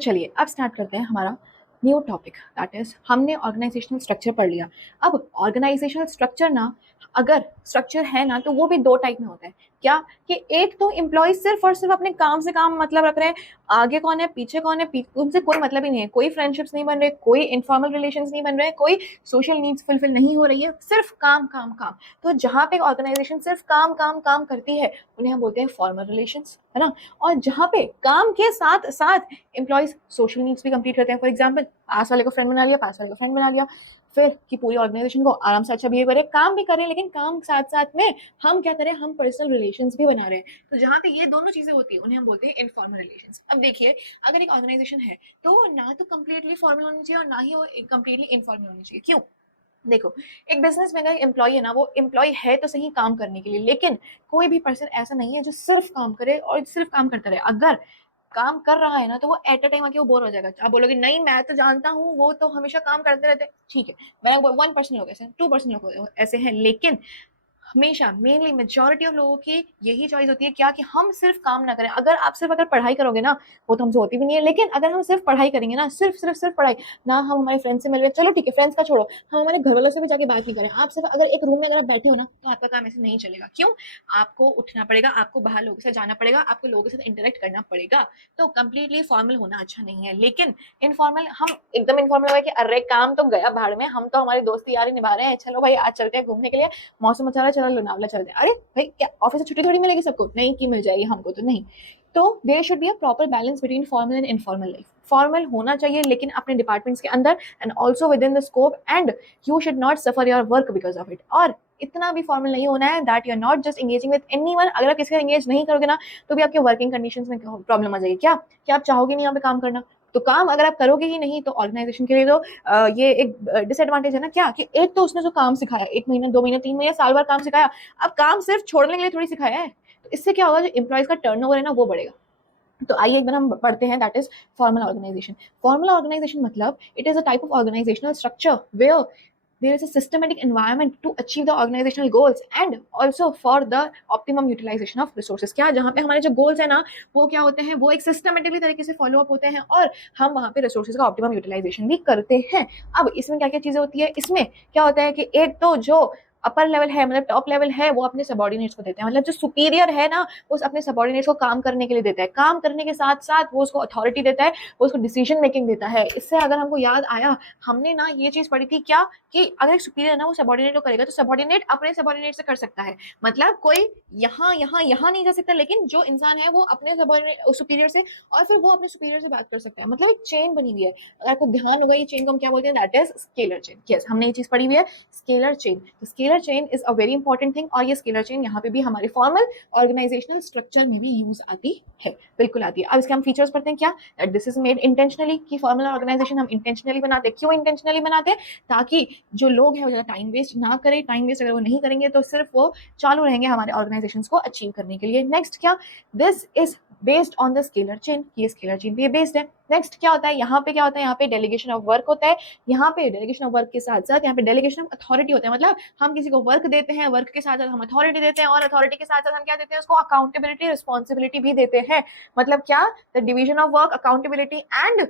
चलिए अब स्टार्ट करते हैं हमारा न्यू टॉपिक, दैट इज हमने ऑर्गेनाइजेशनल स्ट्रक्चर पढ़ लिया। अब ऑर्गेनाइजेशनल स्ट्रक्चर ना, अगर स्ट्रक्चर है ना तो वो भी दो टाइप में होता है। क्या कि एक तो एम्प्लॉय सिर्फ और सिर्फ अपने काम से काम मतलब रख रहे हैं, आगे कौन है पीछे कौन है उनसे कोई मतलब ही नहीं है, कोई फ्रेंडशिप्स नहीं बन रहे, कोई इनफॉर्मल रिलेशंस नहीं बन रहे, कोई सोशल नीड्स फुलफिल नहीं हो रही है, सिर्फ काम काम काम। तो जहाँ पे ऑर्गेनाइजेशन सिर्फ काम काम काम करती है उन्हें हम बोलते हैं फॉर्मल रिलेशंस, है ना। और जहाँ पे काम के साथ साथ एम्प्लॉयज सोशल नीड्स भी कंप्लीट करते हैं। फॉर एग्जाम्पल पास वाले को फ्रेंड बना लिया, पास वाले को फ्रेंड बना लिया, फिर कि पूरी ऑर्गेनाइजेशन को आराम से अच्छा बिहेव करें, काम भी करें, लेकिन काम साथ साथ में हम क्या करें, हम पर्सनल रिलेशंस भी बना रहे हैं। तो जहाँ पे ये दोनों चीजें होती है उन्हें हम बोलते हैं इनफॉर्मल रिलेशंस। अब देखिए, अगर एक ऑर्गेनाइजेशन है तो ना तो कंप्लीटली फॉर्मल होनी चाहिए और ना ही वो कंप्लीटली इनफॉर्मल होनी चाहिए। क्यों? देखो, एक बिजनेस में अगर एम्प्लॉय है ना, वो एम्प्लॉय है तो सही काम करने के लिए, लेकिन कोई भी पर्सन ऐसा नहीं है जो सिर्फ काम करे और सिर्फ काम करता रहे। अगर काम कर रहा है ना तो वो एट अ टाइम आके वो बोर हो जाएगा। आप बोलोगे नहीं मैं तो जानता हूँ वो तो हमेशा काम करते रहते हैं, ठीक है, मैं 1% लोग ऐसे हैं, 2% लोग ऐसे हैं, लेकिन हमेशा मेनली मेजोरिटी ऑफ लोगों की यही चॉइस होती है क्या कि हम सिर्फ काम ना करें। अगर आप सिर्फ अगर पढ़ाई करोगे ना, वो तो हमसे होती भी नहीं है, लेकिन अगर हम सिर्फ पढ़ाई करेंगे ना, सिर्फ पढ़ाई ना, हम हमारे फ्रेंड से मिल रहे, चलो ठीक है फ्रेंड्स का छोड़ो, हम हमारे घर वालों से भी जाके बात नहीं करें, आप सिर्फ अगर एक रूम में अगर आप बैठे हो ना तो आपका काम ऐसे नहीं चलेगा। क्यों? आपको उठना पड़ेगा, आपको बाहर लोगों से जाना पड़ेगा, आपको लोगों के साथ इंटरेक्ट करना पड़ेगा। तो कंप्लीटली फॉर्मल होना अच्छा नहीं है। लेकिन इनफॉर्मल, हम एकदम इनफॉर्मल हो कि अरे काम तो गया भाड़ में, हम तो हमारी दोस्ती यारी निभा रहे हैं, चलो भाई आज चलते हैं घूमने के लिए, मौसम अच्छा है, चलो लोनावला चलते हैं। अरे भाई क्या ऑफिस से छुट्टी थोड़ी मिलेगी सबको, नहीं कि मिल जाएगी हमको तो नहीं। तो there should be a proper balance between formal and informal life. Formal होना चाहिए लेकिन अपने डिपार्टमेंट्स के अंदर and also within the scope, and you should not suffer your work because of it. और इतना भी फॉर्मल नहीं होना है that you are not just engaging with anyone. अगर आप किसी का एंगेज नहीं करोगे ना तो भी आपके वर्किंग कंडीशंस में प्रॉब्लम आ जाएगी। क्या कि आप चाहोगे नहीं यहाँ पे काम करना, तो काम अगर आप करोगे ही नहीं तो ऑर्गेनाइजेशन के लिए तो ये एक डिसएडवांटेज है ना। क्या कि एक तो उसने जो काम सिखाया, 1 महीना 2 महीना 3 महीना साल भर काम सिखाया, अब काम सिर्फ छोड़ने के लिए थोड़ी सिखाया है। तो इससे क्या होगा, जो एम्प्लॉयज का टर्नओवर है ना वो बढ़ेगा। तो आइए एक बार हम पढ़ते हैं, that is formal organisation. Formal organisation मतलब it is a type of organisational structure where there is a systematic environment to achieve the organizational goals and also for the optimum utilization of resources। क्या जहाँ पे हमारे जो goals है ना वो क्या होते हैं, वो एक systematically तरीके से follow up होते हैं और हम वहाँ पे resources का optimum utilization भी करते हैं। अब इसमें क्या क्या चीजें होती है, इसमें क्या होता है कि एक तो जो अपर लेवल है मतलब टॉप लेवल है वो अपने सबॉर्डिनेट्स को देते हैं, मतलब जो सुपीरियर है ना वो अपने सबॉर्डिनेट्स को काम करने के लिए देता है, काम करने के साथ साथ वो उसको अथॉरिटी देता है, वो उसको डिसीजन मेकिंग देता है। इससे अगर हमको याद आया, हमने ना ये चीज पढ़ी थी क्या कि अगर एक सुपीरियर है ना वो सबॉर्डिनेट को करेगा तो सबॉर्डिनेट अपने सबॉर्डिनेट से कर सकता है। मतलब कोई यहाँ नहीं जा सकता, लेकिन जो इंसान है वो अपने सबॉर्डिनेट सुपीरियर से और फिर वो अपने सुपीरियर से बात कर सकता है। मतलब एक चेन बनी हुई है। अगर आपको ध्यान होगा ये चेन को हम क्या बोलते हैं, that is scalar chain. Yes, हमने ये चीज पढ़ी हुई है, स्केलर चेन। तो scalar chain is a very important thing, और ये स्केलर चेन यहाँ पे भी हमारे फॉर्मल ऑर्गेनाइजेशनल स्ट्रक्चर में भी यूज आती है, बिल्कुल आती है। अब इसके हम फीचर्स पढ़ते हैं क्या, दिस इज मेड इंटेंशनली, कि फॉर्मल ऑर्गेनाइजेशन हम इंटेंशनली बनाते हैं। क्यों इंटेंशनली बनाते हैं? ताकि जो लोग हैं वो ज़्यादा टाइम वेस्ट ना करें। टाइम वेस्ट अगर वो नहीं करेंगे तो सिर्फ वो चालू रहेंगे हमारे ऑर्गेनाइजेशंस को अचीव करने के लिए। नेक्स्ट क्या, this is based on the scalar chain, ये स्केलर चेन पे बेस्ड है। नेक्स्ट क्या होता है, यहाँ पे क्या होता है, यहाँ पे डेलीगेशन ऑफ वर्क होता है। यहाँ पे डेलीगेशन ऑफ वर्क के साथ साथ यहाँ पे डेलीगेशन ऑफ अथॉरिटी होता है। मतलब हम किसी को वर्क देते हैं, वर्क के साथ साथ हम अथॉरिटी देते हैं, और अथॉरिटी के साथ साथ हम क्या देते हैं, उसको अकाउंटेबिलिटी रिस्पॉन्सिबिलिटी भी देते हैं। मतलब क्या, the division of work, accountability and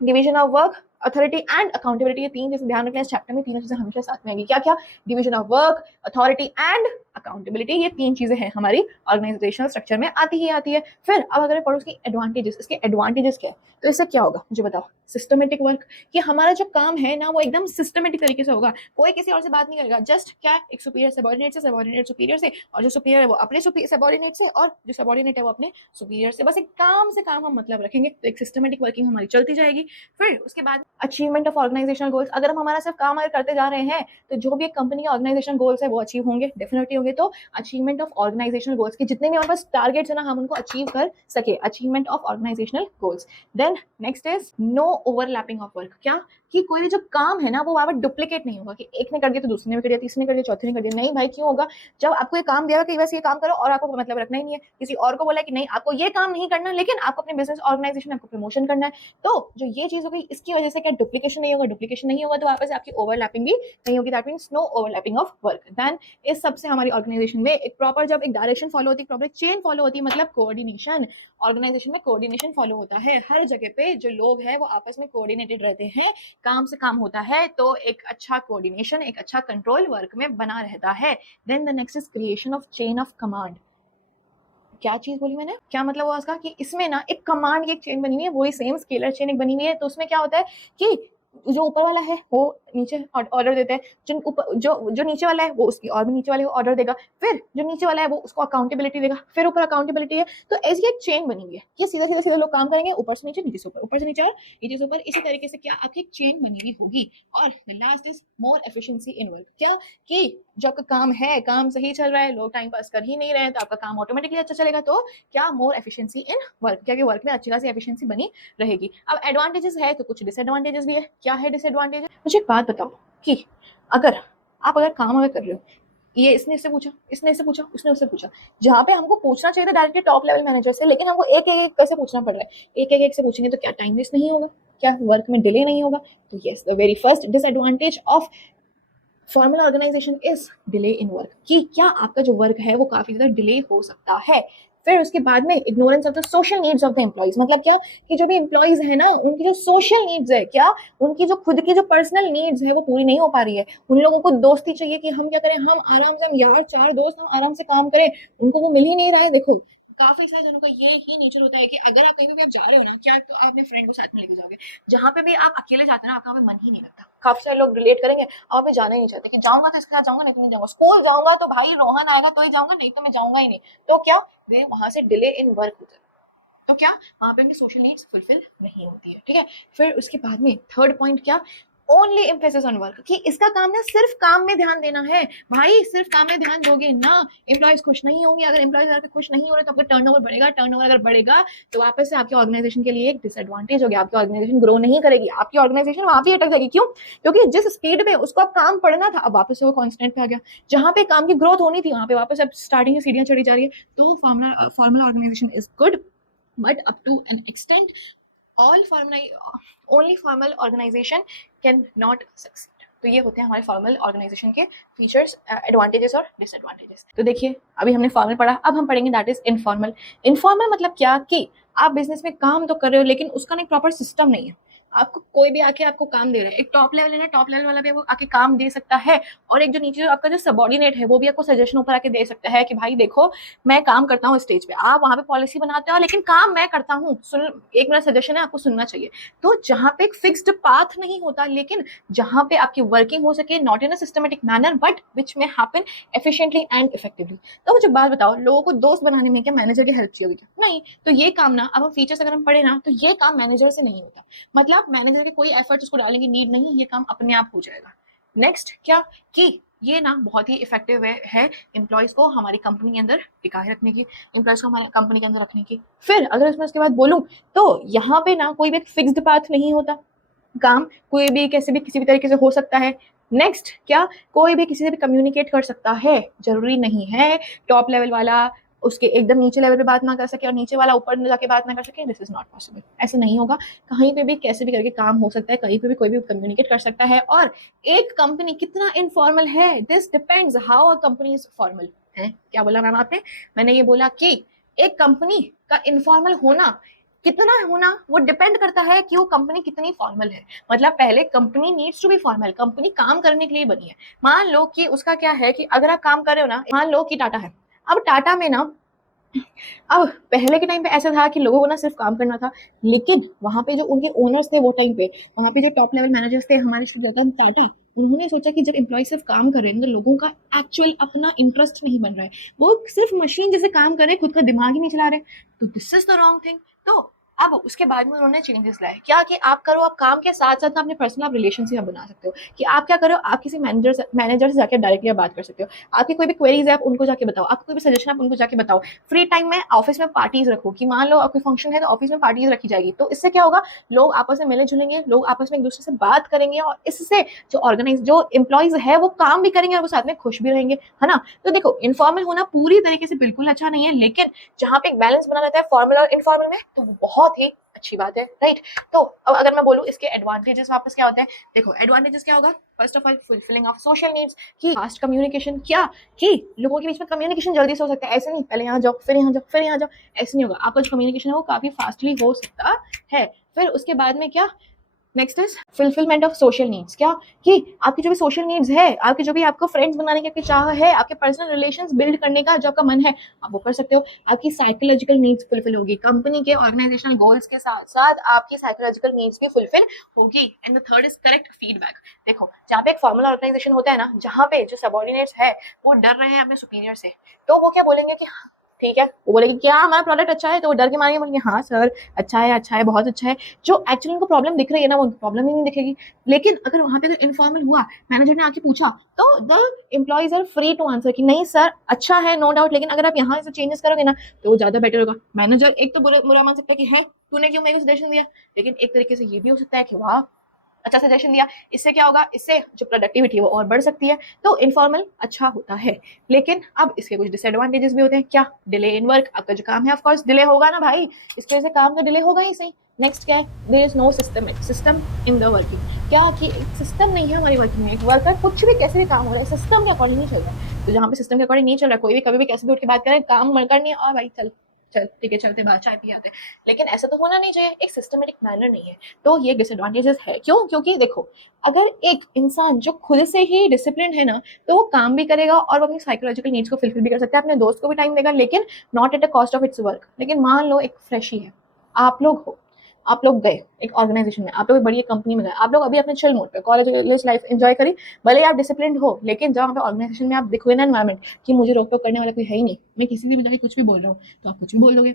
division of work, authority and accountability, ये तीन चीजें ध्यान रखना है इस चैप्टर में, तीनों चीजें हमेशा साथ में आएंगी। क्या क्या, division of work, authority and accountability, ये तीन चीजें हैं हमारी ऑर्गेनाइजेशनल स्ट्रक्चर में आती ही आती है। फिर अब अगर पढ़ो इसकी एडवांटेजेस, इसके एडवांटेजेस क्या है, तो इससे क्या होगा मुझे बताओ। सिस्टमेटिक वर्क, कि हमारा जो काम है ना वो एकदम सिस्टमेटिक तरीके से होगा, कोई किसी और से बात नहीं करेगा, जस्ट क्या, एक सुपीरियर सबॉर्डिनेट से, सबॉर्डिनेट सुपीरियर से, और जो सुपीरियर है वो अपने सबॉर्डिनेट से, और जो सबॉर्डिनेट है वो अपने सुपीरियर से। बस एक काम से काम हम मतलब रखेंगे, तो एक सिस्टमेटिक वर्किंग हमारी चलती जाएगी। फिर उसके बाद अचीवमेंट ऑफ ऑर्गेनाइजेशनल गोल्स, अगर हम हमारा सिर्फ काम अगर करते जा रहे हैं तो जो भी एक कंपनी के ऑर्गेनाइजेशन गोल्स है वो अचीव होंगे, डेफिनेटली होंगे। तो अचीवमेंट ऑफ ऑर्गेनाइजेशनल गोल्स के जितने भी हमारे पास टारगेट्स है ना हम उनको अचीव कर सके, achievement of organisational goals. Then next is no overlapping of work. क्या कि कोई भी जो काम है ना वो बार बार डुप्लीकेट नहीं होगा कि एक ने कर दिया तो दूसरे ने भी कर दिया, तीसरे ने कर दिया, चौथे ने कर दिया। नहीं भाई, क्यों होगा? जब आपको ये काम दिया कि बस ये काम करो और आपको मतलब रखना ही नहीं है, किसी और को बोला कि नहीं आपको ये काम नहीं करना, लेकिन आपको अपने बिजनेस ऑर्गेनाइजेशन में आपको प्रमोशन करना है, तो जो ये चीज हो गई इसकी वजह से क्या डुप्लीकेशन नहीं होगा? डुप्लीकेशन नहीं होगा तो वापस आपकी ओवरलैपिंग भी नहीं होगी। That means no overlapping of work. Then इस सबसे हमारी ऑर्गेनाइजेशन में एक प्रॉपर जब एक डायरेक्शन फॉलो होती है, प्रॉपर चेन फॉलो होती है, मतलब कोऑर्डिनेशन। ऑर्गेनाइजेशन में कोऑर्डिनेशन फॉलो होता है, हर जगह पे जो लोग हैं वो आपस में कोऑर्डिनेटेड रहते हैं, काम से काम होता है, तो एक अच्छा कोऑर्डिनेशन, एक अच्छा कंट्रोल वर्क में बना रहता है। Then the next is creation of chain of command. क्या चीज बोली मैंने? क्या मतलब हुआ उसका? कि इसमें ना एक कमांड की एक चेन बनी हुई है, वही सेम स्केलर चेन एक बनी हुई है। तो उसमें क्या होता है कि जो ऊपर वाला है वो नीचे ऑर्डर देता है, जो ऊपर जो नीचे वाला है वो उसकी और भी नीचे वाले को ऑर्डर देगा, फिर जो नीचे वाला है वो उसको अकाउंटेबिलिटी देगा, फिर ऊपर अकाउंटेबिलिटी है। तो ऐसी एक चेन बनी हुई है कि सीधा सीधा सीधा लोग काम करेंगे, ऊपर से नीचे, नीचे से ऊपर, ऊपर से नीचे और नीचे से ऊपर। इसी तरीके से क्या आपकी एक चेन बनी हुई होगी। और last is more efficiency in work. क्या कि जो आपका काम है, काम सही चल रहा है, लोग टाइम पास कर ही नहीं रहे हैं, तो आपका काम ऑटोमेटिकली अच्छा चलेगा। तो क्या मोर एफिशिएंसी इन वर्क, क्या कि वर्क में अच्छी खासी एफिशिएंसी बनी रहेगी। अब एडवांटेजेस है तो कुछ डिसएडवांटेजेस भी है। क्या है डिसएडवांटेज? मुझे एक बात बताओ कि अगर आप काम अगर कर रहे हो, ये इसने इससे पूछा, इसने इससे पूछा, उसने उससे पूछा, जहाँ पे हमको पूछना चाहिए था डायरेक्टली टॉप लेवल मैनेजर से, लेकिन हमको एक एक कैसे पूछना पड़ रहा है। एक से पूछेंगे तो क्या टाइम वेस्ट नहीं होगा? क्या वर्क में डिले नहीं होगा? तो yes, the very first disadvantage of formal organisation is delay in work, कि क्या आपका जो वर्क है वो काफी ज्यादा डिले हो सकता है। फिर उसके बाद में ignorance of the social needs of the employees, मतलब क्या कि जो भी एम्प्लॉइज है ना उनकी जो सोशल नीड्स है, क्या उनकी जो खुद की जो पर्सनल नीड्स है वो पूरी नहीं हो पा रही है। उन लोगों को दोस्ती चाहिए कि हम क्या करें, हम आराम से, हम यार चार दोस्त हम आराम से काम करें, उनको वो मिल ही नहीं रहा है। देखो काफी सारे जनों का ये ही नेचर होता है कि अगर आप कहीं भी आप जा रहे हो ना, क्या तो आप अपने फ्रेंड को साथ में लेके जाओगे, जहाँ पे भी आप अकेले जाते हैं ना आपका मन ही नहीं लगता। काफी सारे लोग रिलेट करेंगे, आप भी जाना ही नहीं चाहते कि जाऊंगा तो इसके साथ जाऊंगा, नहीं तो नहीं जाऊंगा, स्कूल जाऊंगा तो भाई रोहन आएगा तो ही जाऊंगा, नहीं तो मैं जाऊंगा ही नहीं। तो क्या वे वहां से डिले इन वर्क होता है, तो क्या वहां पे भी सोशल नीड्स फुलफिल नहीं होती है। ठीक है, फिर उसके बाद में थर्ड पॉइंट क्या, ओनली एम्फेसिस ऑन वर्क, कि इसका काम ना सिर्फ काम में ध्यान देना है। भाई सिर्फ काम में ध्यान दोगे ना, एम्प्लॉयज खुश नहीं होंगे। अगर एम्प्लॉयज अगर खुश नहीं हो रहे तो आपका टर्नओवर बढ़ेगा, टर्नओवर अगर बढ़ेगा तो वापस से आपके ऑर्गेनाइजेशन के लिए एक डिसएडवांटेज हो गया, आपकी ऑर्गेनाइजेशन ग्रो नहीं करेगी, आपकी ऑर्गेनाइजेशन वहां पे अटक जाएगी। क्यों? क्योंकि जिस स्पीड पे उसको अब काम पढ़ना था अब वापस से वो कॉन्स्टेंट पे आ गया, जहां पे काम की ग्रोथ होनी थी वहां पे वापस अब स्टार्टिंग से सीढ़ियां चढ़ी जा रही है। तो formal organisation is good, but up to an extent all formal only formal organization can not succeed। तो ये होते हैं हमारे फॉर्मल ऑर्गेनाइजेशन के फीचर्स, एडवांटेजेस और डिसएडवांटेजेस। तो देखिए अभी हमने फॉर्मल पढ़ा, अब हम पढ़ेंगे दैट इज इनफॉर्मल। इनफॉर्मल मतलब क्या कि आप बिजनेस में काम तो कर रहे हो लेकिन उसका ना एक प्रॉपर सिस्टम नहीं है। आपको कोई भी आके आपको काम दे रहा है, एक टॉप लेवल है ना, टॉप लेवल वाला भी आपको आके काम दे सकता है, और एक जो नीचे जो आपका जो सबॉर्डिनेट है वो भी आपको सजेशन ऊपर आके दे सकता है कि भाई देखो मैं काम करता हूँ स्टेज पे, आप वहां पे पॉलिसी बनाते हो लेकिन काम मैं करता हूँ, सुन, एक मेरा सजेशन है आपको सुनना चाहिए। तो जहाँ पे एक फिक्स्ड पाथ नहीं होता, लेकिन जहाँ पे आपकी वर्किंग हो सके not in a systematic manner but which में हैपन एफिशिएंटली एंड इफेक्टिवली। तो मुझे बात बताओ, लोगों को दोस्त बनाने में क्या मैनेजर की हेल्प चाहिए होगी क्या? नहीं। तो ये काम ना, अब हम फीचर्स अगर हम पढ़े ना, तो ये काम मैनेजर से नहीं होता, मतलब मैनेजर के कोई एफर्ट उसको डालने की नीड नहीं, ये काम अपने आप हो जाएगा। नेक्स्ट क्या कि ये ना बहुत ही इफेक्टिव वे है एम्प्लॉयज को हमारी कंपनी के अंदर टिकाए रखने की, एम्प्लॉयज को हमारी कंपनी के अंदर रखने की। फिर अगर इसमें उसके बाद बोलूं तो यहाँ पे ना कोई भी फिक्स्ड पाथ नहीं होता, काम कोई भी कैसे भी किसी भी तरीके से हो सकता है। नेक्स्ट क्या, कोई भी किसी से भी कम्युनिकेट कर सकता है, जरूरी नहीं है टॉप लेवल वाला उसके एकदम नीचे लेवल पे बात ना कर सके और नीचे वाला ऊपर जाके बात ना कर सके, दिस इज नॉट पॉसिबल, ऐसे नहीं होगा। कहीं पे भी कैसे भी करके काम हो सकता है, कहीं पे भी कोई भी कम्युनिकेट कर सकता है। और एक कंपनी कितना इनफॉर्मल है, this depends how a company is formal है। क्या बोला मैम आपने? मैंने ये बोला कि एक कंपनी का इनफॉर्मल होना कितना होना वो डिपेंड करता है कि वो कंपनी कितनी फॉर्मल है। मतलब पहले company needs to be formal, company काम करने के लिए बनी है। मान लो कि उसका क्या है कि अगर आप काम कर रहे हो ना, मान लो कि टाटा है, अब टाटा में ना, अब पहले के टाइम पे ऐसा था कि लोगों को ना सिर्फ काम करना था, लेकिन वहां पे जो उनके ओनर्स थे वो टाइम पे, वहां पे जो टॉप लेवल मैनेजर्स थे हमारे रतन टाटा, उन्होंने सोचा कि जब एम्प्लॉय सिर्फ काम कर रहे हैं तो लोगों का एक्चुअल अपना इंटरेस्ट नहीं बन रहा है, वो सिर्फ मशीन जैसे काम कर रहे हैं, खुद का दिमाग ही नहीं चला रहे, तो this is the wrong thing. तो अब उसके बाद में उन्होंने चेंजेस लाए क्या कि आप करो, आप काम के साथ साथ अपने पर्सनल आप रिलेशनशिप बना सकते हो कि आप क्या करो, आप किसी मैनेजर से जाकर डायरेक्टली आप बात कर सकते हो, आपकी कोई भी क्वेरीज है आप उनको जाके बताओ, आपको कोई भी सजेशन आप उनको जाके बताओ। फ्री टाइम में ऑफिस में पार्टीज रखो कि मान लो आपकी फंक्शन है तो ऑफिस में पार्टीज रखी जाएगी, तो इससे क्या होगा, लोग आपस में मिले जुलेंगे, लोग आपस में एक दूसरे से बात करेंगे और इससे जो एम्प्लॉयज है वो काम भी करेंगे और वो साथ में खुश भी रहेंगे, है ना। तो देखो इनफॉर्मल होना पूरी तरीके से बिल्कुल अच्छा नहीं है, लेकिन जहाँ पे एक बैलेंस बना रहता है फॉर्मल और इनफॉर्मल में, तो वो बहुत ही अच्छी बात है, राइट। तो अब अगर मैं बोलूँ इसके एडवांटेजेस वापस क्या होते हैं, देखो एडवांटेजेस क्या होगा, first of all fulfilling of social needs की फास्ट कम्युनिकेशन, क्या कि लोगों के बीच में कम्युनिकेशन जल्दी से हो सकता है, ऐसे नहीं पहले यहाँ जाओ फिर यहाँ जाओ फिर यहाँ जाओ, ऐसे नहीं होगा, आपका जो कम्युनिकेशन है वो काफी फास्टली हो सकता है। फिर उसके बाद में क्या, next is fulfilment of social needs, क्या कि आपकी जो भी सोशल नीड्स है, आपकी जो भी आपको फ्रेंड्स बनाने की आपकी चाह है, आपके पर्सनल रिलेशंस बिल्ड करने का जो आपका मन है आप वो कर सकते हो, आपकी साइकोलॉजिकल नीड्स फुलफिल होगी, कंपनी के ऑर्गेनाइजेशनल गोल्स के साथ साथ आपकी साइकोलॉजिकल नीड्स भी फुलफिल होगी। And the third is correct feedback. देखो जहाँ पे एक फॉर्मल ऑर्गेनाइजेशन होता है ना, जहाँ पे जो सबॉर्डिनेट्स है वो डर रहे हैं अपने सुपीरियर से, तो वो क्या बोलेंगे कि ठीक है, वो बोलेगी क्या हमारा प्रोडक्ट अच्छा है, तो वो डर के मारेंगे, बोलेंगे हाँ सर अच्छा है बहुत अच्छा है, जो एक्चुअली उनको प्रॉब्लम दिख रही है ना वो प्रॉब्लम ही नहीं दिखेगी। लेकिन अगर वहां पे अगर इन्फॉर्मल हुआ, मैनेजर ने आके पूछा, तो the employees are free to answer कि नहीं सर अच्छा है नो डाउट, लेकिन अगर आप यहाँ से चेंजेस करोगे ना तो वो ज्यादा बेटर होगा। मैनेजर एक तो बुरा मान सकता है कि है तूने क्यों मेरे को सजेशन दिया, लेकिन एक तरीके से ये भी हो सकता है कि वाह अच्छा सजेशन दिया, इससे क्या होगा, इससे जो प्रोडक्टिविटी है वो और बढ़ सकती है। तो इनफॉर्मल अच्छा होता है, लेकिन अब इसके कुछ डिसएडवांटेजेस भी होते हैं, क्या, डिले इन वर्क, आपका जो काम है ऑफकोर्स डिले होगा ना भाई, इसकी वजह से काम तो डिले होगा ही सही। नेक्स्ट क्या है, there is no system in the working, क्या कि एक सिस्टम नहीं है हमारी वर्किंग में, एक वर्कर कुछ भी कैसे भी काम हो रहा है सिस्टम के अकॉर्डिंग नहीं चल रहा है, तो जहाँ पे सिस्टम के अकॉर्डिंग नहीं चल रहा है, कोई भी कभी भी कैसे भी उठ के बात करे, काम करनी है और भाई चल चल ठीक है चलते बाहर चाय पी आते, लेकिन ऐसा तो होना नहीं चाहिए, एक सिस्टमेटिक मैनर नहीं है। तो ये डिसएडवांटेजेस है, क्यों, क्योंकि देखो अगर एक इंसान जो खुद से ही डिसिप्लिन है ना, तो वो काम भी करेगा और वो अपनी साइकोलॉजिकल नीड्स को फुलफिल भी कर सकता है, अपने दोस्त को भी टाइम देगा, लेकिन not at the cost of its work. लेकिन मान लो एक फ्रेशी है, आप लोग हो, आप लोग गए एक ऑर्गेनाइजेशन में, आप लोग एक बड़ी कंपनी में गए, आप लोग अभी अपने चिल मोड पे कॉलेज लाइफ एंजॉय करी, भले आप डिसिप्लिन हो, लेकिन जब वहाँ पे ऑर्गेनाइजेशन में आप देखोगे ना एनवायरमेंट कि मुझे रोक टोक करने वाला कोई है ही नहीं, मैं किसी की भी जाके कुछ भी बोल रहा हूँ, तो आप कुछ भी बोल दोगे,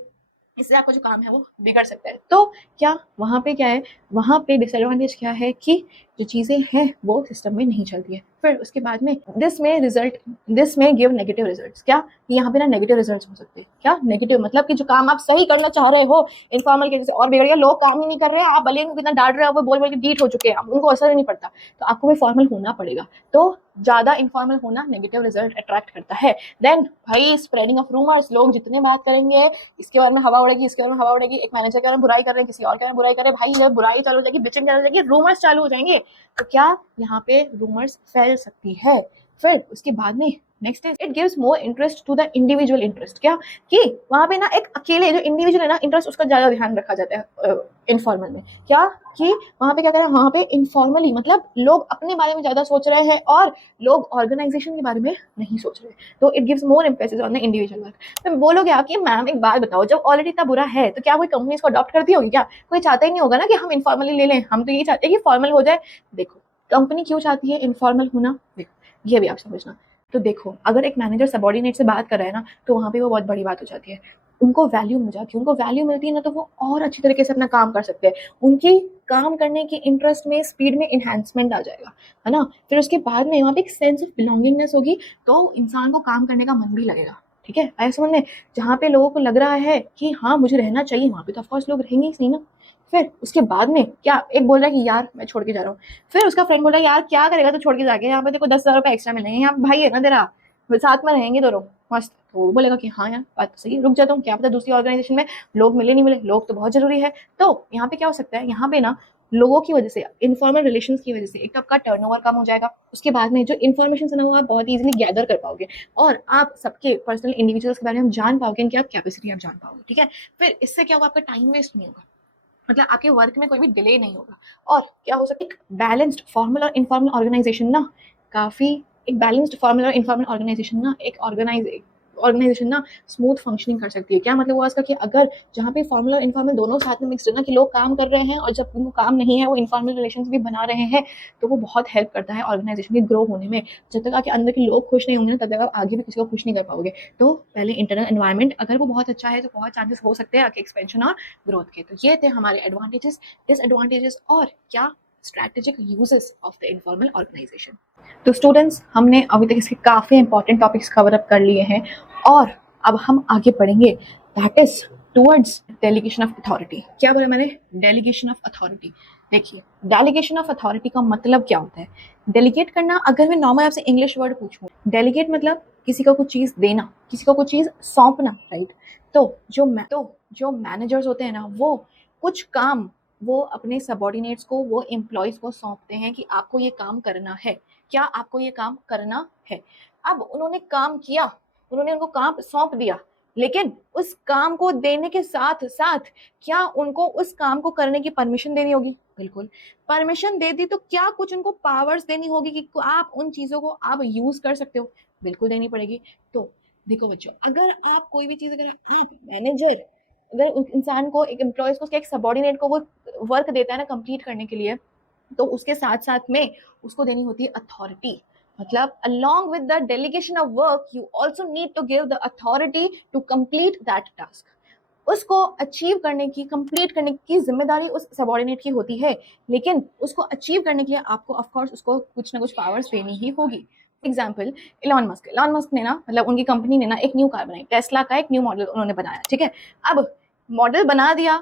इससे आपका जो काम है वो बिगड़ सकता है। तो क्या वहाँ पे क्या है, वहाँ पे डिसएडवांटेज क्या है कि जो चीज़ें हैं वो सिस्टम में नहीं चलती है। फिर उसके बाद में दिस में गिव नेगेटिव रिजल्ट्स, क्या यहाँ पे ना नेगेटिव रिजल्ट्स हो सकते हैं, क्या नेगेटिव मतलब कि जो काम आप सही करना चाह रहे हो इनफॉर्मल के जैसे और बिगड़ गया, लोग काम ही नहीं कर रहे हैं, आप भले ही कितना डांट रहे हो, वो बोल बोल के डीट हो चुके हैं, उनको असर ही नहीं पड़ता, तो आपको भी फॉर्मल होना पड़ेगा। तो ज्यादा इनफॉर्मल होना नेगेटिव रिजल्ट अट्रैक्ट करता है। देन भाई स्प्रेडिंग ऑफ रूमर्स, लोग जितने बात करेंगे इसके बारे में हवा उड़ेगी, इसके बारे में हवा उड़ेगी, एक मैनेजर के बारे में बुराई कर रहे हैं, किसी और के बारे में बुराई कर रहे हैं, भाई जब बुराई चालू हो जाएगी, बिचिंग चालू हो जाएगी, रूमर्स चालू हो जाएंगे, तो क्या यहाँ पे रूमर्स फैल सकती है। फिर उसके बाद में next is it gives more interest to the individual interest, क्या कि वहां पे ना एक अकेले जो इंडिविजुअल है ना इंटरेस्ट, उसका ज्यादा ध्यान रखा जाता है इनफॉर्मल में, क्या कि वहां पे क्या करें, वहां पे इनफॉर्मली मतलब लोग अपने बारे में ज्यादा सोच रहे हैं और लोग ऑर्गेनाइजेशन के बारे में नहीं सोच रहे, तो it gives more emphasis on the individual work. तो बोलोगे आप कि मैम एक बात बताओ, जब ऑलरेडी इतना बुरा है तो क्या कोई कंपनी इसको अडॉप्ट करती होगी, क्या कोई चाहता ही नहीं होगा ना कि हम इनफॉर्मली ले लें, हम तो यही चाहते हैं कि फॉर्मल हो जाए। देखो कंपनी क्यों चाहती है इनफॉर्मल होना, देखो ये भी आप समझना। तो देखो अगर एक मैनेजर सबॉर्डिनेट से बात कर रहा है ना, तो वहाँ पे वो बहुत बड़ी बात हो जाती है, उनको वैल्यू मिल जाती है, उनको वैल्यू मिलती है ना, तो वो और अच्छी तरीके से अपना काम कर सकते हैं, उनकी काम करने की इंटरेस्ट में स्पीड में इन्हांसमेंट आ जाएगा, है ना। फिर उसके बाद में वहाँ पे एक सेंस ऑफ बिलोंगिंगनेस होगी, तो इंसान को काम करने का मन भी लगेगा, ठीक है ऐसा समझ में। जहाँ पे लोगों को लग रहा है कि हाँ मुझे रहना चाहिए, वहाँ पे तो ऑफकोर्स लोग रहेंगे ही नहीं ना। फिर उसके बाद में क्या, एक बोल रहा है कि यार मैं छोड़ के जा रहा हूँ, फिर उसका फ्रेंड बोल रहा है यार क्या करेगा तो छोड़ के जाके, यहाँ पे देखो 10,000 रुपये एक्स्ट्रा मिलेंगे, यहाँ भाई है ना तेरा, साथ में रहेंगे दोनों मस्त, तो वो बोलेगा कि हाँ यार बात तो सही है, रुक जाता हूँ, क्या पता दूसरी ऑर्गेनाइजेशन में लोग मिले नहीं मिले, लोग तो बहुत जरूरी है। तो यहाँ पे क्या हो सकता है, यहाँ पे ना लोगों की वजह से, इनफॉर्मल रिलेशंस की वजह से एक तो आपका टर्नओवर कम हो जाएगा, उसके बाद में जो इन्फॉर्मेशन है ना वो आप बहुत इजीली गैदर कर पाओगे और आप सबके पर्सनल इंडिविजुअल्स के बारे में जान पाओगे, इनकी आप कैपेसिटी आप जान पाओगे, ठीक है। फिर इससे क्या होगा, आपका टाइम वेस्ट नहीं होगा, मतलब आपके वर्क में कोई भी डिले नहीं होगा। और क्या हो सकता है, एक बैलेंस्ड फॉर्मल और इनफॉर्मल ऑर्गेनाइजेशन ना काफी, एक बैलेंस्ड फॉर्मल और इनफॉर्मल ऑर्गेनाइजेशन ना एक ऑर्गेनाइजेशन ना स्मूथ फंक्शनिंग कर सकती है। क्या मतलब हुआ इसका कि अगर जहाँ पे फॉर्मल और इनफॉर्मल दोनों साथ में मिक्सड है ना, कि लोग काम कर रहे हैं और जब उनको काम नहीं है वो इनफॉर्मल रिलेशंस भी बना रहे हैं, तो वो बहुत हेल्प करता है ऑर्गेनाइजेशन के ग्रो होने में। जब तक आपके अंदर के लोग खुश नहीं होंगे ना, तब तक आप आगे भी किसी को खुश नहीं कर पाओगे। तो पहले इंटरनल एनवायरनमेंट अगर वो बहुत अच्छा है तो बहुत चांसेस हो सकते हैं आपके एक्सपेंशन और ग्रोथ के। तो ये थे हमारे एडवांटेजेस, डिसएडवांटेजेस और क्या strategic uses of the informal organisation. तो स्टूडेंट्स, हमने अभी तक इसके काफ़ी इंपॉर्टेंट टॉपिक्स कवर अप कर लिए हैं और अब हम आगे बढ़ेंगे, that is towards delegation of authority. क्या बोला मैंने? Delegation of authority. देखिए, डेलीगेशन ऑफ अथॉरिटी का मतलब क्या होता है? डेलीगेट करना, अगर मैं नॉर्मल आपसे इंग्लिश वर्ड पूछूं, डेलीगेट मतलब किसी को कुछ चीज़ देना, किसी को कुछ चीज़ सौंपना, राइट? तो जो मैनेजर्स होते हैं ना, वो कुछ काम वो अपने सबॉर्डिनेट्स को, वो एम्प्लॉयज़ को सौंपते हैं कि आपको ये काम करना है। क्या आपको ये काम करना है? अब उन्होंने काम किया, उन्होंने उनको काम सौंप दिया, लेकिन उस काम को देने के साथ साथ क्या उनको उस काम को करने की परमिशन देनी होगी? बिल्कुल। परमिशन दे दी तो क्या कुछ उनको पावर्स देनी होगी कि आप उन चीज़ों को आप यूज़ कर सकते हो? बिल्कुल देनी पड़ेगी। तो देखो बच्चों, अगर आप कोई भी चीज़, अगर आप मैनेजर अगर उस इंसान को, एक एम्प्लॉयज़ को, उसके एक सबॉर्डिनेट को वो वर्क देता है ना कंप्लीट करने के लिए, तो उसके साथ साथ में उसको देनी होती है अथॉरिटी। मतलब along with the delegation of work you also need to give the authority to complete that task। उसको अचीव करने की, कंप्लीट करने की जिम्मेदारी उस सबॉर्डिनेट की होती है, लेकिन उसको अचीव करने के लिए आपको ऑफ कोर्स उसको कुछ ना कुछ पावर्स देनी ही होगी। एग्जाम्पल, इलॉन मस्क ने ना, मतलब उनकी कंपनी ने ना एक न्यू कार बनाई, टेस्ला का एक न्यू मॉडल उन्होंने बनाया, ठीक है। अब मॉडल बना दिया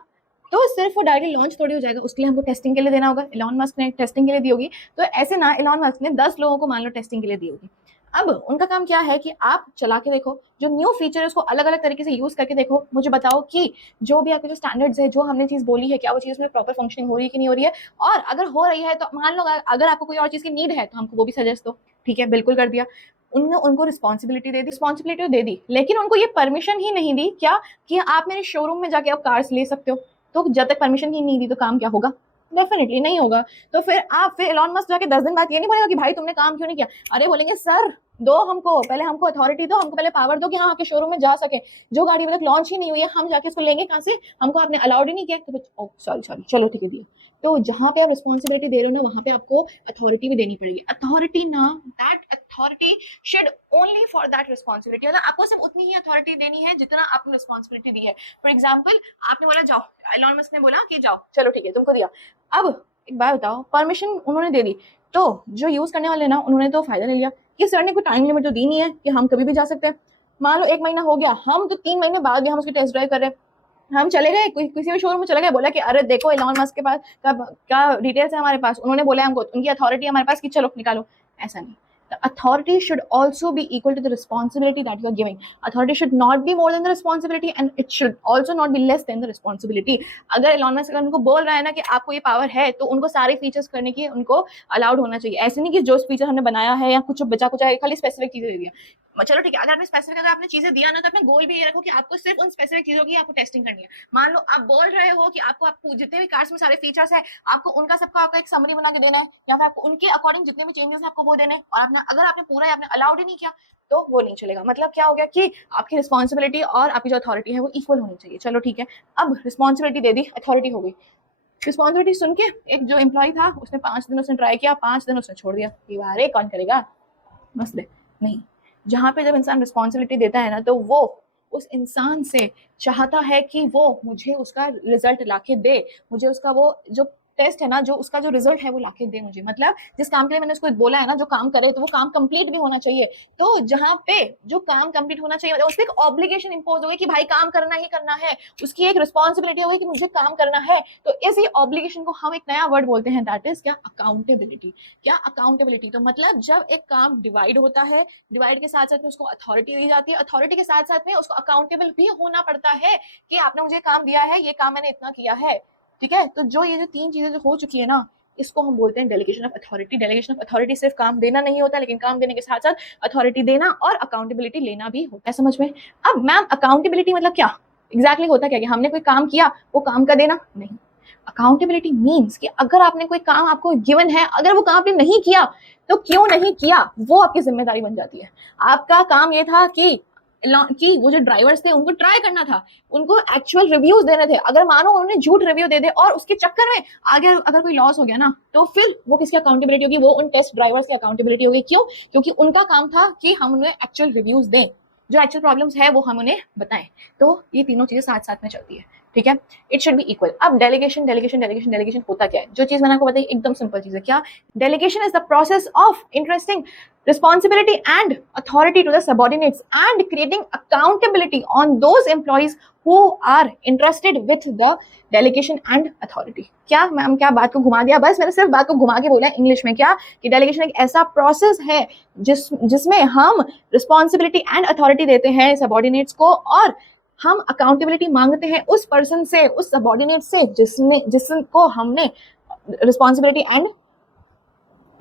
तो सिर्फ वो डायरेक्टली लॉन्च थोड़ी हो जाएगा, उसके लिए हमको टेस्टिंग के लिए देना होगा। इलॉन मस्क ने टेस्टिंग के लिए दी होगी, तो ऐसे ना इलॉन मस्क ने 10 लोगों को मान लो टेस्टिंग के लिए दी होगी। अब उनका काम क्या है कि आप चला के देखो, जो न्यू फीचर है उसको अलग अलग तरीके से यूज करके देखो, मुझे बताओ कि जो भी आपके जो स्टैंडर्ड्स है, जो हमने चीज बोली है, क्या वो चीज में प्रॉपर फंक्शनिंग हो रही है कि नहीं हो रही है। और अगर हो रही है तो मान लो अगर आपको कोई और चीज की नीड है तो हमको वो भी सजेस्ट दो। ठीक है, बिल्कुल कर दिया। उनने उनको रिस्पॉन्सिबिलिटी दे दी, लेकिन उनको ये परमिशन ही नहीं दी क्या कि आप मेरे शोरूम में जाके आप कार्स ले सकते हो। तो जब तक परमिशन ही नहीं दी तो काम क्या होगा? डेफिनेटली नहीं होगा। तो फिर इलॉन मस्क जाके 10 दिन बाद ये नहीं बोलेगा कि भाई तुमने काम क्यों नहीं किया। अरे बोलेंगे सर दो हमको, पहले हमको अथॉरिटी दो, हमको पहले पावर दो कि हम आपके शोरूम में जा सके। जो गाड़ी अभी तक लॉन्च ही नहीं हुई है हम जाके इसको लेंगे कहाँ से? हमको आपने अलाउड ही नहीं किया। तो सॉरी, चलो ठीक है दिया। तो जहां पे आप रिस्पॉन्सिबिलिटी दे रहे हो ना, वहां पे आपको अथॉरिटी भी देनी पड़ेगी। अथॉरिटी ना, that authority should only for that responsibility. मतलब आपको सिर्फ उतनी ही अथॉरिटी देनी है जितना आपने रिस्पॉन्सिबिलिटी दी है। फॉर एग्जाम्पल, आपने बोला जाओ, इलॉन मस्क ने बोला कि जाओ, चलो ठीक है तुमको दिया। अब एक बात बताओ, परमिशन उन्होंने दे दी, तो जो यूज करने वाले ना उन्होंने तो फायदा ले लिया कि सर ने कोई टाइम लिमिट तो दी नहीं है कि हम कभी भी जा सकते हैं। मान लो 1 महीना हो गया, हम तो 3 महीने बाद भी हम उसकी टेस्ट ड्राइव कर रहे हैं। हम चले गए किसी भी शोरूम में चले गए, बोला कि अरे देखो इलॉन मस्क के पास क्या डिटेल्स है हमारे पास, उन्होंने बोला हमको, उनकी अथॉरिटी हमारे पास कि चलो निकालो। ऐसा नहीं। The authority should also be equal to the responsibility that you are giving. Authority should not be more than the responsibility and it should also not be less than the responsibility. अगर Elon Musk उनको बोल रहा है ना कि आपको ये power है, तो उनको सारे फीचर्स करने की उनको अलाउड होना चाहिए। ऐसे नहीं कि जो फीचर हमने बनाया है या कुछ बचा कुछ है, खाली स्पेसिफिक चीजें दे दिया। चलो ठीक है, अगर आपने स्पेसिफिक, अगर आपने चीजें दिया ना, तो अपने गोल भी ये रखो कि आपको सिर्फ उन स्पेसिफिक चीजों की आपको टेस्टिंग करनी है। मान लो आप बोल रहे हो कि आपको जितने भी कार्स में सारे फीचर्स है, आपको उनका सबका आपका एक समरी बना के देना है, या फिर आपको उनके अकॉर्डिंग जितने भी चेंजेस है आपको वो देने हैं, और आपने अगर आपने पूरा आपने अलाउड ही नहीं किया तो वो नहीं चलेगा। मतलब क्या हो गया कि आपकी रिस्पॉन्सिबिलिटी और आपकी जो अथॉरिटी है वो इक्वल होनी चाहिए। चलो ठीक है, अब रिस्पॉन्सिबिलिटी दे दी, अथॉरिटी हो गई। रिस्पॉन्सिबिलिटी सुन के एक जो एम्प्लॉय था उसने 5 दिन उसने ट्राई किया, 5 दिन उसने छोड़ दिया कि अरे कौन करेगा मसले नहीं। जहाँ पे जब इंसान रिस्पॉन्सिबिलिटी देता है ना, तो वो उस इंसान से चाहता है कि वो मुझे उसका रिजल्ट लाके दे, मुझे उसका वो जो टेस्ट है ना, जो उसका जो रिजल्ट है वो लाके दे मुझे। मतलब जिस काम के लिए मैंने उसको बोला है ना, जो काम करे तो वो काम कंप्लीट भी होना चाहिए। तो जहाँ पे जो काम कंप्लीट होना चाहिए, मतलब उस पर एक ऑब्लिगेशन इंपोज हो गई कि भाई काम करना ही करना है, उसकी एक रिस्पॉन्सिबिलिटी हो गई कि मुझे काम करना है। तो इसी ऑब्लिगेशन को हम एक नया वर्ड बोलते हैं, दैट इज क्या? अकाउंटेबिलिटी। क्या? अकाउंटेबिलिटी। तो मतलब जब एक काम डिवाइड होता है, डिवाइड के साथ साथ में उसको अथॉरिटी दी जाती है, अथॉरिटी के साथ साथ में उसको अकाउंटेबल भी होना पड़ता है कि आपने मुझे काम दिया है, ये काम मैंने इतना किया है। ठीक है, तो जो ये जो 3 चीजें जो हो चुकी है ना, इसको हम बोलते हैं delegation of authority. Delegation of authority सिर्फ काम देना नहीं होता, लेकिन काम देने के साथ साथ अथॉरिटी देना और अकाउंटेबिलिटी लेना भी होता है। समझ में? अब मैम अकाउंटेबिलिटी मतलब क्या एग्जैक्टली होता क्या कि हमने कोई काम किया वो काम का देना नहीं। अकाउंटेबिलिटी मीन्स कि अगर आपने कोई काम आपको गिवन है, अगर वो काम आपने नहीं किया तो क्यों नहीं किया वो आपकी जिम्मेदारी बन जाती है। आपका काम ये था कि कि वो जो ड्राइवर्स थे उनको ट्राई करना था, उनको एक्चुअल रिव्यूज देने थे। अगर मानो उन्होंने झूठ रिव्यू दे दे और उसके चक्कर में आगे अगर कोई लॉस हो गया ना, तो फिर वो किसकी अकाउंटेबिलिटी होगी? वो उन टेस्ट ड्राइवर्स की अकाउंटेबिलिटी होगी। क्यों? क्योंकि उनका काम था कि हम उन्हें एक्चुअल रिव्यूज दें, जो एक्चुअल प्रॉब्लम्स है वो हम उन्हें बताएं। तो ये तीनों चीजें साथ साथ में चलती है, ठीक है। It should be equal. अब डेलीगेशन डेलीगेशन डेलीगेशन डेलीगेशन होता क्या है? जो चीज मैंने आपको बताई एकदम सिंपल चीज है। क्या? Delegation is the process of interesting responsibility and authority to the subordinates and creating accountability on those employees who are interested with the delegation and authority। क्या मैम, क्या बात को घुमा दिया? बस मैंने सिर्फ बात को घुमा के बोला इंग्लिश में। क्या कि डेलीगेशन एक ऐसा प्रोसेस है जिसमें हम रिस्पॉन्सिबिलिटी एंड अथॉरिटी देते हैं सबॉर्डिनेट्स को, और हम अकाउंटेबिलिटी मांगते हैं उस पर्सन से, उस सबॉर्डिनेट से जिसको हमने रिस्पॉन्सिबिलिटी एंड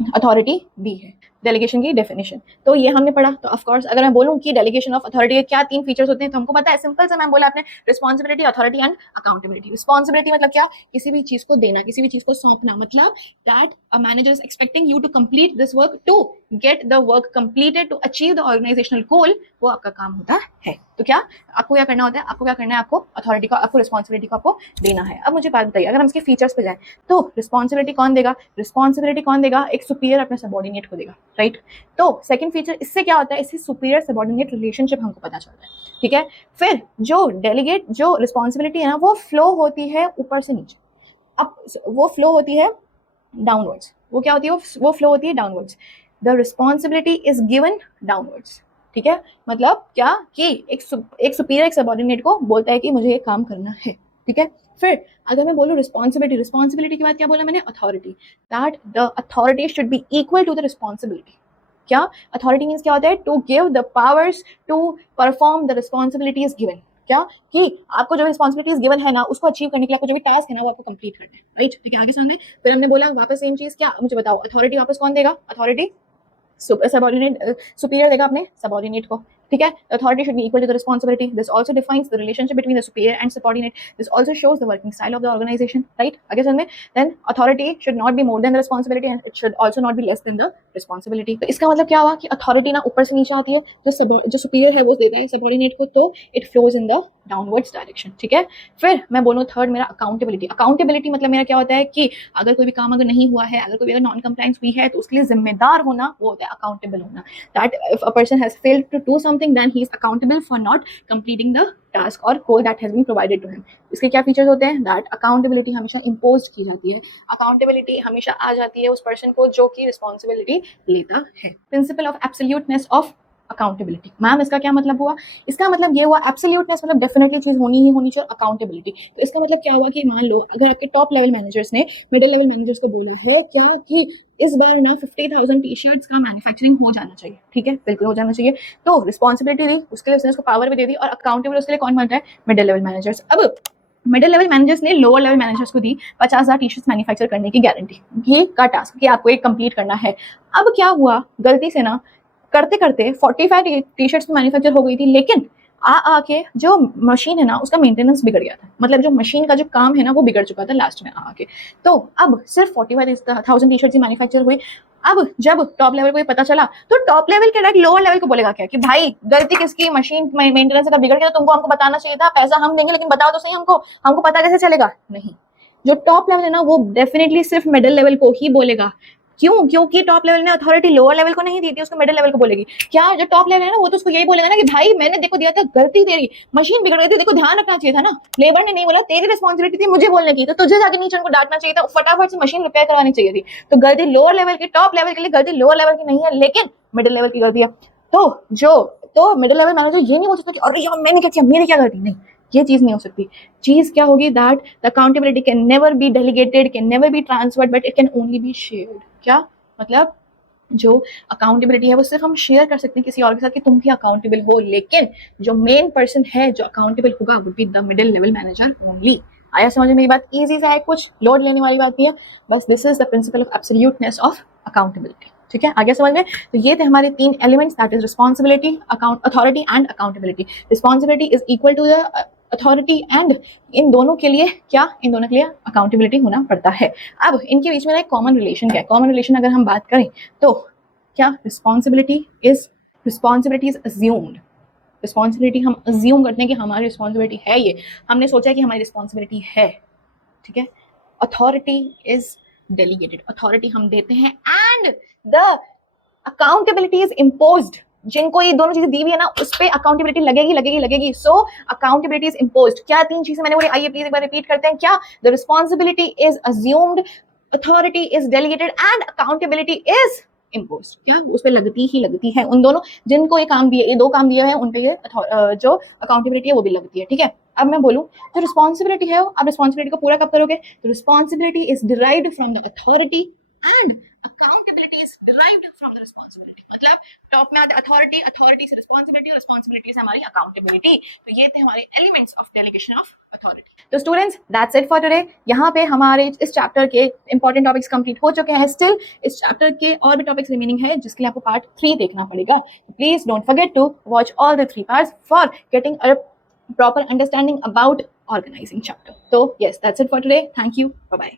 अथॉरिटी दी है। डेलीगेशन की डेफिनेशन तो ये हमने पढ़ा। तो ऑफ कोर्स अगर मैं बोलूं कि डेलीगेशन ऑफ अथॉरिटी के क्या 3 फीचर्स होते हैं, तो हमको पता है, सिंपल से मैम बोला आपने, responsibility, authority and accountability. Responsibility मतलब क्या? किसी भी चीज को देना, किसी भी चीज को सौंपना, मतलब that a manager is expecting you to complete this work to get the work completed to achieve the organisational goal. वो आपका काम होता है। तो क्या आपको क्या करना होता है? आपको क्या करना है? आपको अथॉरिटी को, आपको रिस्पॉन्सिबिलिटी को आपको देना है। अब मुझे बात बताइए, अगर हम इसके फीचर्स पे जाएं तो रिस्पॉन्सिबिलिटी कौन देगा? रिस्पॉन्सिबिलिटी कौन देगा? एक सुपीरियर अपने सबॉर्डिनेट को देगा, राइट। तो सेकंड फीचर इससे क्या होता है? इससे सुपीरियर सबॉर्डिनेट रिलेशनशिप हमको पता चलता है, ठीक है। फिर जो डेलीगेट, जो रिस्पॉन्सिबिलिटी है ना, वो फ्लो होती है ऊपर से नीचे। अब वो फ्लो होती है डाउनवर्ड्स। वो क्या होती है? वो फ्लो होती है downwards. The responsibility is given downwards, ठीक है। मतलब क्या कि एक सुपीरियर एक सबॉर्डिनेट को बोलता है कि मुझे ये काम करना है, ठीक है। फिर अगर मैं बोलूँ रिस्पॉन्सिबिलिटी के बाद क्या बोला मैंने? Authority. That the authority should be equal to the responsibility. क्या? अथॉरिटी मीन्स क्या होता है? To give the powers to perform the responsibilities given. क्या कि आपको जो रिस्पॉन्सिबिलिटीज गिवन है ना, उसको अचीव करने के लिए आपको जो भी टास्क है ना, वो आपको कंप्लीट करना है, राइट। ठीक है, आगे समझे। फिर हमने बोला वापस सेम चीज, क्या मुझे बताओ, अथॉरिटी वापस कौन देगा? अथॉरिटी सबॉर्डिनेट, सुपीरियर देगा अपने सबॉर्डिनेट को, ठीक है। Authority should be equal to the responsibility. This also defines the relationship between the superior and subordinate. This also shows the working style of the organisation, right. आगे समझे। Then authority should not be more than the responsibility and it should also not be less than the responsibility. तो इसका मतलब क्या हुआ कि authority ना ऊपर से नीचे आती है, जो सुपीरियर है वो देता है सबॉर्डिनेट को, तो it flows in the downwards direction, ठीक है। फिर मैं बोलूँ थर्ड, मेरा अकाउंटेबिलिटी। अकाउंटेबिलिटी मतलब मेरा क्या होता है कि अगर कोई भी काम अगर नहीं हुआ है, अगर कोई भी नॉन कंप्लायंस हुई है, तो उसके लिए जिम्मेदार होना, वो होता है अकाउंटेबल होना। That if a person has failed to do something, then he is accountable for not completing the task और goal that has been provided to him. इसके क्या फीचर्स होते हैं? दैट अकाउंटेबिलिटी हमेशा इम्पोज की जाती है। अकाउंटेबिलिटी हमेशा आ जाती है उस पर्सन को जो कि रिस्पॉन्सिबिलिटी लेता है। Principle of absoluteness of accountability. Ma'am इसका क्या मतलब हुआ? इसका मतलब ये हुआ, एब्सोल्यूटनेस मतलब डेफिनेटली चीज होनी ही होनी चाहिए। अकाउंटेबिलिटी तो इसका मतलब क्या हुआ कि मान लो अगर आपके टॉप लेवल मैनेजर्स ने मिडिल लेवल मैनेजर्स को बोला है क्या कि इस बार ना 50,000 टी शर्ट्स का मैन्युफैक्चरिंग हो जाना चाहिए, ठीक है, बिल्कुल हो जाना चाहिए। तो रिस्पॉन्सिबिलिटी दी, उसके लिए उसने उसको पावर भी दे दी, और अकाउंटेबल उसके लिए कौन बन रहा है? Middle level managers. अब मिडिल लेवल मैनेजर्स ने लोअर लेवल मैनेजर्स को दी 50,000 टी शर्ट्स मैन्युफैक्चर करने की गारंटी, ये का टास्क कि आपको एक कंप्लीट करना है। अब क्या हुआ, गलती से ना करते करते 45 टी शर्ट्स मैन्युफैक्चर हो गई थी, लेकिन आके जो मशीन है ना, उसका मेंटेनेंस बिगड़ गया था। मतलब जो मशीन का जो काम है ना, वो बिगड़ चुका था लास्ट में आके। तो अब सिर्फ 45,000 टी शर्ट्स मैन्युफैक्चर हुए। अब जब टॉप लेवल को ये पता चला, तो टॉप लेवल के डायरेक्ट लोअर लेवल को बोलेगा क्या कि भाई गलती किसकी? मशीन मेंटेनेंस का बिगड़ गया, तो तुमको हमको बताना चाहिए था। पैसा हम देंगे, लेकिन बताओ तो सही हमको पता कैसे चलेगा? नहीं, जो टॉप लेवल है ना, वो डेफिनेटली सिर्फ मिडिल लेवल को ही बोलेगा। क्यों? क्योंकि टॉप लेवल ने अथॉरिटी लोअर लेवल को नहीं दी थी, उसको मिडिल लेवल को बोलेगी। क्या जो टॉप लेवल है ना, वो तो उसको यही बोलेगा ना कि भाई मैंने देखो दिया था, गलती तेरी, मशीन बिगड़ गई थी, देखो ध्यान रखना चाहिए था ना, लेबर ने नहीं बोला, तेरी रिस्पॉन्सिबिलिटी थी मुझे बोलने की, तो तुझे जाके नीचे उनको डांटना चाहिए था, फटाफट से मशीन रिपेयर करवानी चाहिए थी। तो गलती लोअर लेवल की, टॉप लेवल के लिए गलती लोअर लेवल की नहीं है, लेकिन मिडिल लेवल की गलती है। तो मिडिल लेवल मैनेजर ये नहीं बोल सकता कि अरे यार मैंने क्या किया, मेरी क्या गलती? नहीं, ये चीज नहीं हो सकती। चीज क्या होगी? That the accountability can never be delegated, can never be transferred, but it can only be shared. क्या मतलब? जो अकाउंटेबिलिटी है वो सिर्फ हम शेयर कर सकते हैं किसी और के साथ कि तुम भी अकाउंटेबल हो, लेकिन जो मेन पर्सन है जो अकाउंटेबल होगा would be the middle level manager only. आया समझ में मेरी बात? इजी सा है, कुछ लोड लेने वाली बात नहीं है, बस this is the principle of absoluteness of accountability, ठीक है। आगे समझ में। तो ये थे हमारे 3 elements, that is responsibility, authority and accountability. Responsibility is equal to the authority and इन दोनों के लिए क्या? इन दोनों के लिए अकाउंटेबिलिटी होना पड़ता है। अब इनके बीच में एक कॉमन रिलेशन क्या है? कॉमन रिलेशन अगर हम बात करें तो क्या? रिस्पॉन्सिबिलिटी इज अज्यूम्ड, रिस्पॉन्सिबिलिटी हम अज्यूम करते हैं कि हमारी रिस्पॉन्सिबिलिटी है, ये हमने सोचा है कि हमारी रिस्पॉन्सिबिलिटी है, ठीक है। अथॉरिटी इज डेलीगेटेड, अथॉरिटी हम देते हैं, and the accountability is imposed. जिनको ये दोनों चीजें दी हुई है ना, उस पर अकाउंटेबिलिटी लगेगी लगेगी लगेगी। सो अकाउंटेबिलिटी इज इम्पोज्ड। क्या 3 चीजें मैंने बोली, आइए प्लीज एक बार रिपीट करते हैं। क्या? The responsibility is assumed, authority is delegated and accountability is imposed. क्या? उस पर लगती है। उन दोनों जिनको ये काम दिए, ये 2 काम दिए हैं, उन पे ये जो अकाउंटेबिलिटी है वो भी लगती है, ठीक है। अब मैं बोलूं जो रिस्पॉन्सिबिलिटी है, आप रिस्पॉन्सिबिलिटी को पूरा कब करोगे? तो responsibility is derived from the authority and accountability is derived from the responsibility. मतलब टॉप में आता अथॉरिटी, अथॉरिटी से रिस्पॉन्सिबिलिटी, और रिस्पॉन्सिबिलिटी से हमारी अकाउंटेबिलिटी। तो ये थे हमारे elements of delegation of authority. तो students, that's it for today. यहाँ पे हमारे इस चैप्टर के इंपॉर्टेंट टॉपिक्स कंप्लीट हो चुके हैं। स्टिल इस चैप्टर के और भी टॉपिक्स रिमेनिंग है, जिसके लिए आपको पार्ट 3 देखना पड़ेगा। Please don't forget to watch all the 3 parts for getting a proper understanding about organizing chapter. So yes, that's it for today. Thank you. Bye bye.